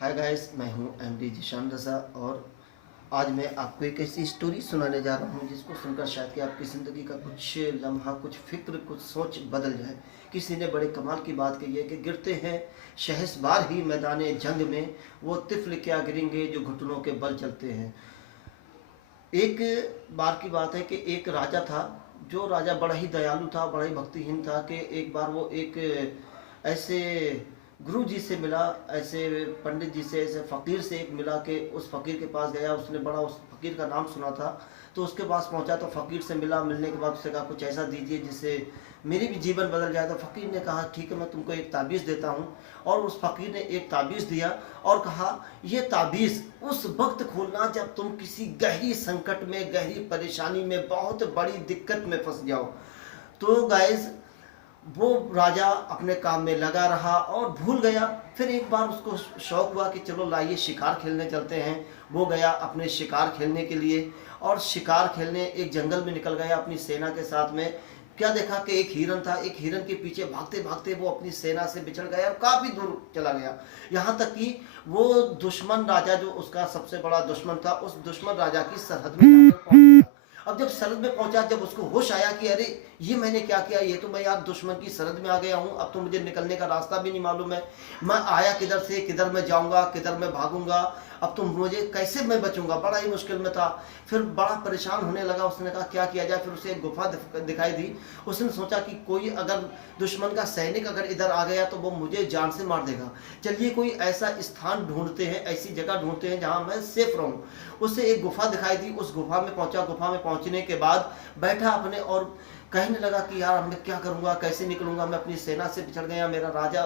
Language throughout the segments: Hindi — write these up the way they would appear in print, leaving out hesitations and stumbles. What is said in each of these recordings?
हाय गाइस, मैं हूं एमडी जिशान रज़ा और आज मैं आपको एक ऐसी स्टोरी सुनाने जा रहा हूं जिसको सुनकर शायद कि आपकी ज़िंदगी का कुछ लम्हा, कुछ फ़िक्र, कुछ सोच बदल जाए। किसी ने बड़े कमाल की बात कही है कि गिरते हैं शहसवार ही मैदाने जंग में, वो तिफ़्ल क्या गिरेंगे जो घुटनों के बल चलते हैं। एक बार की बात है कि एक राजा था। जो राजा बड़ा ही दयालु था, बड़ा ही भक्तिहीन था कि एक बार वो एक ऐसे गुरु जी से मिला, ऐसे पंडित जी से, ऐसे फ़कीर से एक मिला कि उस फ़कीर के पास गया। उसने बड़ा उस फ़कीर का नाम सुना था, तो उसके पास पहुंचा तो फ़कीर से मिला। मिलने के बाद उससे कहा कुछ ऐसा दीजिए जिससे मेरी भी जीवन बदल जाए। तो फ़कीर ने कहा ठीक है, मैं तुमको एक ताबीज़ देता हूँ। और उस फ़कीर ने एक ताबीज़ दिया और कहा ये ताबीज़ उस वक्त खोलना जब तुम किसी गहरी संकट में, गहरी परेशानी में, बहुत बड़ी दिक्कत में फंस जाओ। तो गाइस, वो राजा अपने काम में लगा रहा और भूल गया। फिर एक बार उसको शौक हुआ कि चलो लाइए शिकार खेलने चलते हैं। वो गया अपने शिकार खेलने के लिए और शिकार खेलने एक जंगल में निकल गया अपनी सेना के साथ में। क्या देखा कि एक हिरन था। एक हिरन के पीछे भागते भागते वो अपनी सेना से बिछड़ गया और काफ़ी दूर चला गया। यहाँ तक कि वो दुश्मन राजा, जो उसका सबसे बड़ा दुश्मन था, उस दुश्मन राजा की सरहद में जाकर पहुंच गया। अब जब सरहद में पहुंचा, जब उसको होश आया कि अरे ये मैंने क्या किया, ये तो मैं यार दुश्मन की सरहद में आ गया हूँ, अब तो मुझे निकलने का रास्ता भी नहीं मालूम है। मैं आया किधर से, किधर मैं जाऊँगा, किधर मैं भागूंगा, अब तो मुझे कैसे मैं बचूंगा, बड़ा ही मुश्किल में था। फिर बड़ा परेशान होने लगा। उसने कहा क्या किया जाए। फिर उसे एक गुफा दिखाई दी। उसने सोचा कि कोई अगर दुश्मन का सैनिक अगर इधर आ गया तो वो मुझे जान से मार देगा। चलिए कोई ऐसा स्थान ढूंढते हैं, ऐसी जगह ढूंढते हैं जहाँ मैं सेफ रहूँ। उसे एक गुफा दिखाई दी। उस गुफा में पहुंचा। गुफा में पहुंचने के बाद बैठा अपने और कहने लगा कि यार मैं क्या करूंगा, कैसे निकलूंगा, मैं अपनी सेना से बिछड़ गया, मेरा राजा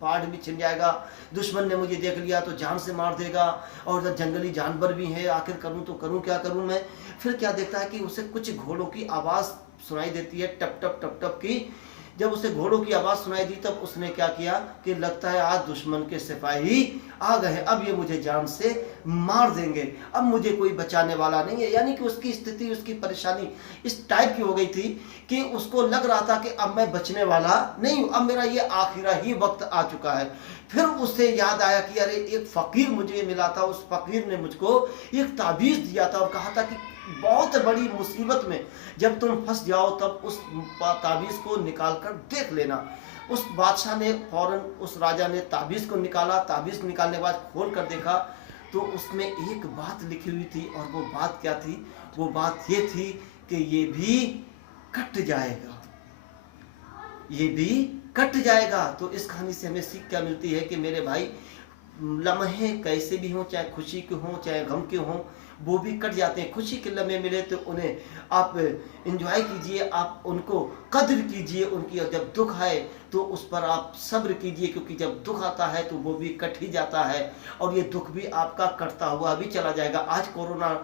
पहाड़ भी छिन जाएगा, दुश्मन ने मुझे देख लिया तो जान से मार देगा, और इधर जंगली जानवर भी है, आखिर करूं तो करूं क्या करूं मैं। फिर क्या देखता है कि उसे कुछ घोड़ों की आवाज़ सुनाई देती है, टप टप टप टप की। जब उसे घोड़ों की आवाज़ सुनाई दी तब उसने क्या किया कि लगता है आज दुश्मन के सिपाही आ गए हैं, अब ये मुझे जान से मार देंगे, अब मुझे कोई बचाने वाला नहीं है। यानी कि उसकी स्थिति, उसकी परेशानी इस टाइप की हो गई थी कि उसको लग रहा था कि अब मैं बचने वाला नहीं हूँ, अब मेरा ये आखिरा ही वक्त आ चुका है। फिर उसे याद आया कि अरे एक फ़कीर मुझे मिला था, उस फ़कीर ने मुझको एक ताबीज़ दिया था और कहा था कि बहुत बड़ी मुसीबत में जब तुम फंस जाओ तब उस ताबीज़ को निकाल कर देख लेना। उस बादशाह ने फौरन, उस राजा ने ताबीज़ को निकाला। ताबीज़ निकालने के बाद खोल कर देखा तो उसमें एक बात लिखी हुई थी। और वो बात क्या थी? वो बात ये थी कि ये भी कट जाएगा, ये भी कट जाएगा। तो इस कहानी से हमें सीख क्या मिलती है कि मेरे भाई, लम्हे कैसे भी हों, चाहे खुशी के हों चाहे गम के हों, वो भी कट जाते हैं। खुशी के लम्हे मिले तो उन्हें आप एंजॉय कीजिए, आप उनको कद्र कीजिए उनकी, और जब दुख आए तो उस पर आप सब्र कीजिए, क्योंकि जब दुख आता है तो वो भी कट ही जाता है और ये दुख भी आपका कटता हुआ भी चला जाएगा। आज कोरोना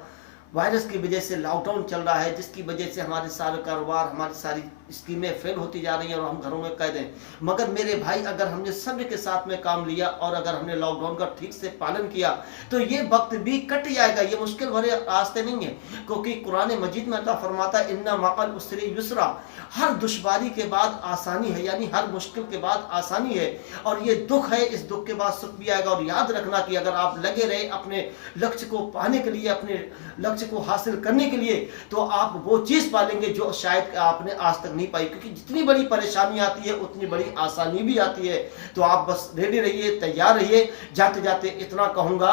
वायरस की वजह से लॉकडाउन चल रहा है, जिसकी वजह से हमारे सारे कारोबार, हमारी सारी स्कीमें फेल होती जा रही हैं और हम घरों में कैद हैं। मगर मेरे भाई, अगर हमने सब्र के साथ में काम लिया और अगर हमने लॉकडाउन का ठीक से पालन किया तो ये वक्त भी कट जाएगा। ये मुश्किल भरे रास्ते नहीं है, क्योंकि कुरान मजीद में अल्लाह फरमाता है इन्ना मअल उसरी युसरा, हर दुश्वारी के बाद आसानी है, यानी हर मुश्किल के बाद आसानी है। और ये दुख है, इस दुख के बाद सुख भी आएगा। और याद रखना कि अगर आप लगे रहे अपने लक्ष्य को पाने के लिए, अपने लक्ष्य को हासिल करने के लिए, तो आप वो चीज़ पालेंगे जो शायद आपने आज तक नहीं पाई। क्योंकि जितनी बड़ी परेशानी आती है उतनी बड़ी आसानी भी आती है। तो आप बस रेडी रहिए, तैयार रहिए। जाते जाते इतना कहूँगा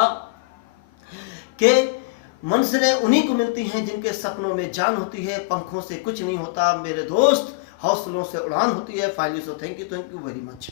कि मंजिलें उन्हीं को मिलती हैं जिनके सपनों में जान होती है, पंखों से कुछ नहीं होता मेरे दोस्त, हौसलों से उड़ान होती है। Finally so thank you very much.